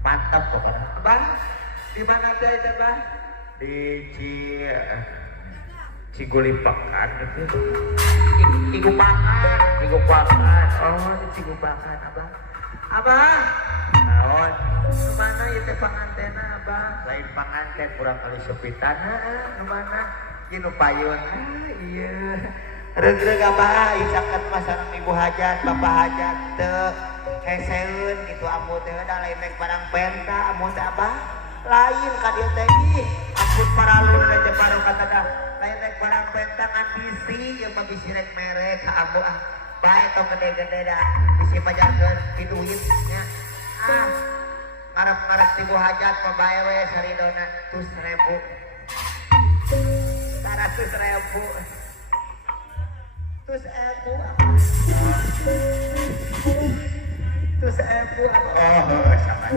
Mantap pokoknya. Abah, di mana teh itu, Abah? Di Cigulipakan itu. Cigupakan. Oh, di Cigupakan, Abah. Abah, naon? Mana ieu teh pangantena, Abah? Lain panganten kurang kali sepitan. Nu mana? Ieu nu payun. Iya. Reug-reug Abah, isaket masareng ibu hajat, bapak hajat teu heseun gitu amun teh da lain rek barang penta amun teh Abah lain ka dieu teh ih ampun paralun aja barang kata dah lain rek barang penta ngan bisi yang bisi rek merek ka ambu ah bae tong gede-gede dah bisi pajakeun piduit nya ngarep-ngarep tibu hajat pabae we saridona 100.000 100.000 Terus ebu terus ebu oh sama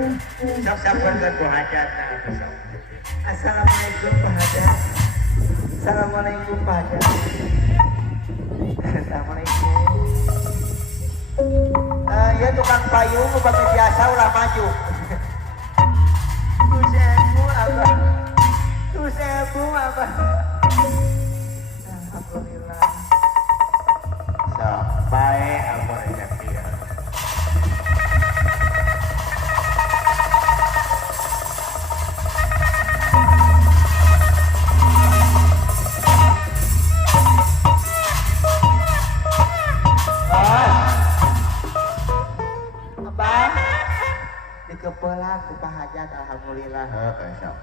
sok sabarkan ku hajat nah itu sok. Assalamualaikum Pak Hajat. Assalamualaikum Pak Hajat. Assalamualaikum. Ya tukang payung pakai biasa ulah maju. Terus ebu apa? Terus ebu apa? Alhamdulillah. Sampai apa rezeki ya. Dikepelah ku Pak Hajat alhamdulillah. Sok.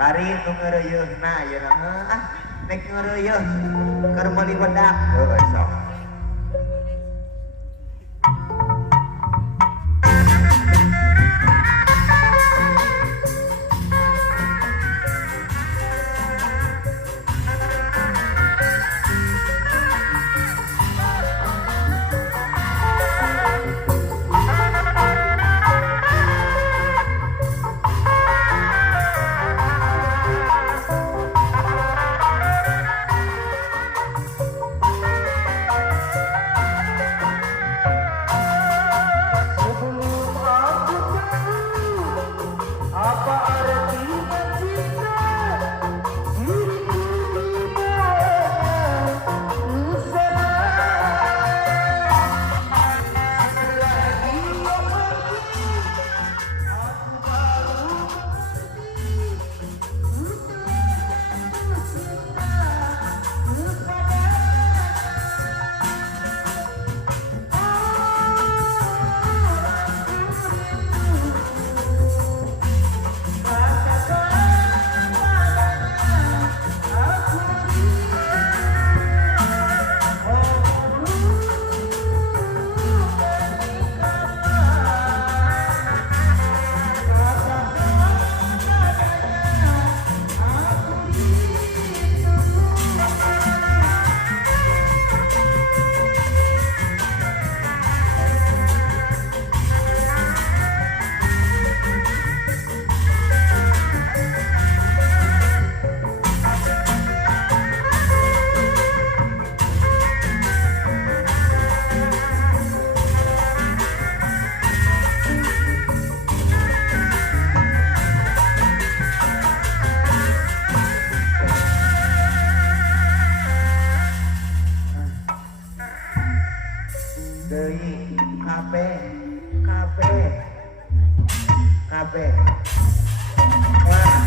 Kari nu ngeureuyeuhna ayeuna nek ngeureuyeuh keur meuli bedak. Sok. Kabeh. Wah.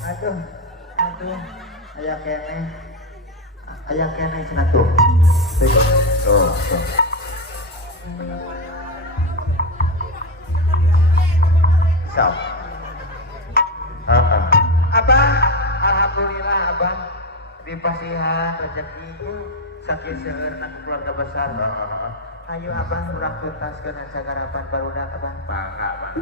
Aduh. Aya kene cenah tuh. Tuh. Sok. Abang, alhamdulillah abang dipasihan rezekinya saking seueurna keluarga besar. Ayo abang urang tuntaskeun sagarapan barudak abang. Bangga.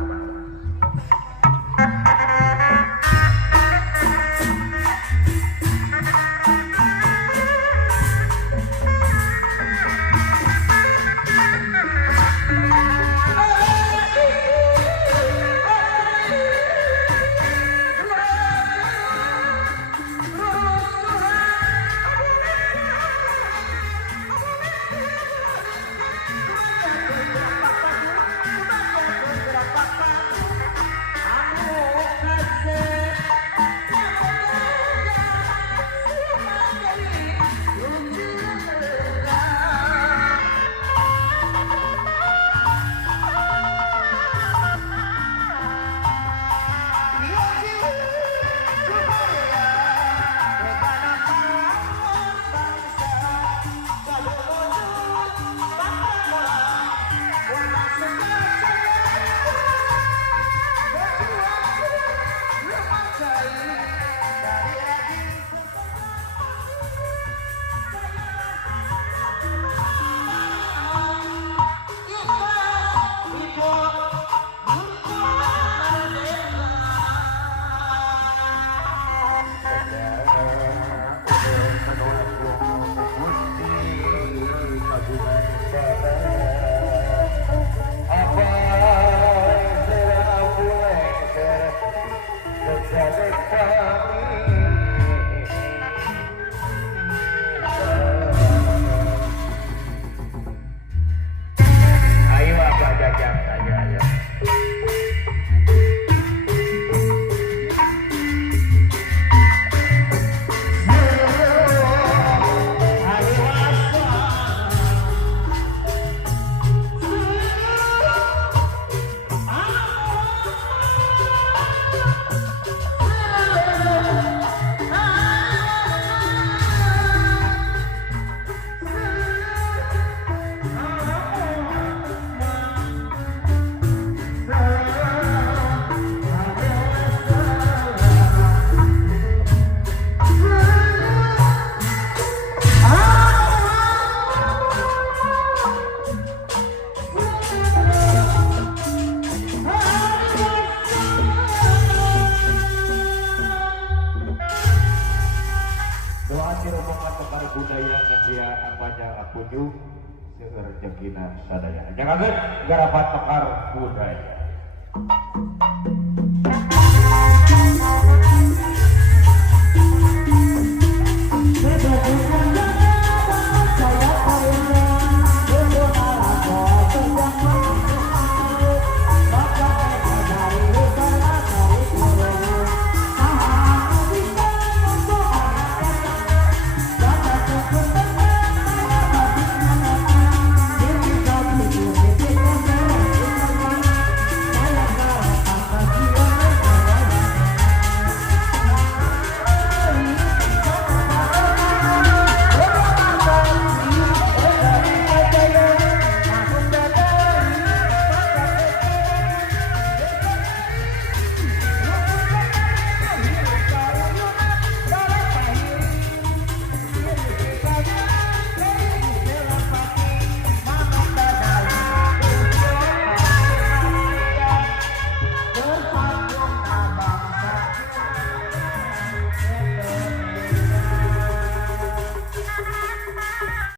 seueur rezekina sadaya. Jangan garapat pakar budaya.